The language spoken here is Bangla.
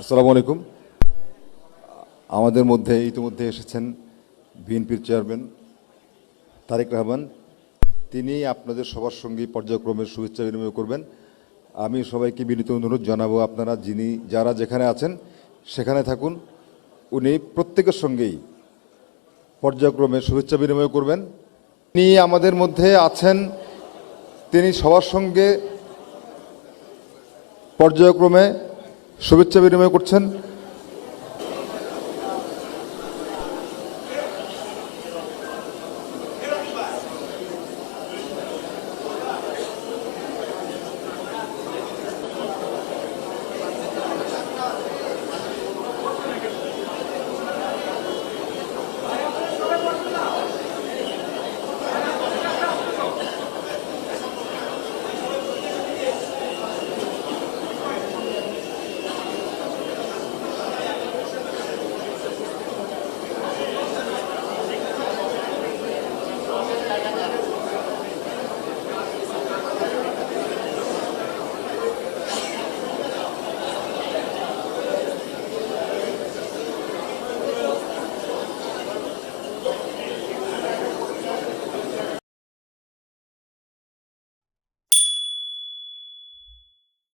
আসসালামু আলাইকুম। আমাদের মধ্যে ইতিমধ্যে এসেছেন বিএনপির চেয়ারম্যান তারেক রহমান। তিনি আপনাদের সবার সঙ্গে পর্যায়ক্রমে শুভেচ্ছা বিনিময় করবেন। আমি সবাইকে বিনীত অনুরোধ জানাবো, আপনারা যারা যেখানে আছেন সেখানে থাকুন। উনি প্রত্যেকের সঙ্গেই পর্যায়ক্রমে শুভেচ্ছা বিনিময় করবেন। তিনি আমাদের মধ্যে আছেন, তিনি সবার সঙ্গে পর্যায়ক্রমে শুভেচ্ছা বিনিময় করছেন।